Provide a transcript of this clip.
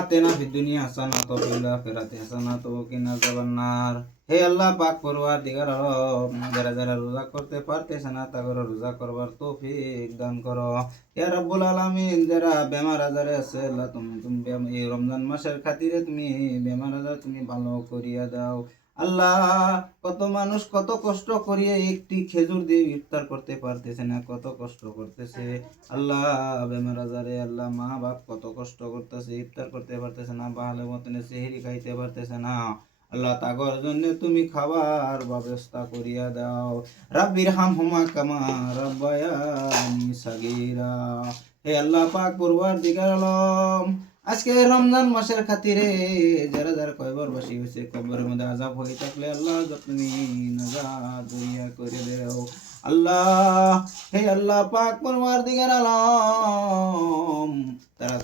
আতিনা ফিদ দুনিয়া হাসানাতাও ওয়া ফিল আখিরাতি হাসানাতাও ওয়া কিনা আযাবান্নার। হে আল্লাহ পাক পরওয়ারদিগার আলম, যারা যারা রোজা করতে পারতেছে না তাদের রোজা করবার তৌফিক দান করো ইয়া রাব্বুল আলামিন। যারা বেমার আজারে আছে আল্লাহ তুমি এই রমজান মাসের খাতিরে তুমি বেমার আজার তুমি ভালো করিয়া দাও আল্লাহ। কত মানুষ কত কষ্ট করিয়ে একটি খেজুর দিয়ে ইফতার করতে পারতেছে না, কত কষ্ট করতেছে আল্লাহ। বেমার আজারে আল্লাহ মা বাপ কত কষ্ট করতেছে, ইফতার করতে পারতেছে না, ভালো মতন সেহরি খাইতে পারতেছে না আল্লাহ। তাগর জন্য তুমি খাবার ব্যবস্থা করিয়া দাও। রাব্বির হামহুমা কামা রাব্বায়ানি সাগীরা। হে আল্লাহ পাক পরওয়ারদিগার আলম, আজকে রমজান মাসের খাতিরে যারা যারা কয়বার বাসি হয়েছে, কবরের মধ্যে আযাব হয়ে থাকলে আল্লাহ তুমি নাজাত দরিয়া করে দাও আল্লাহ। হে আল্লাহ পাক পরওয়ারদিগার আলম, তারা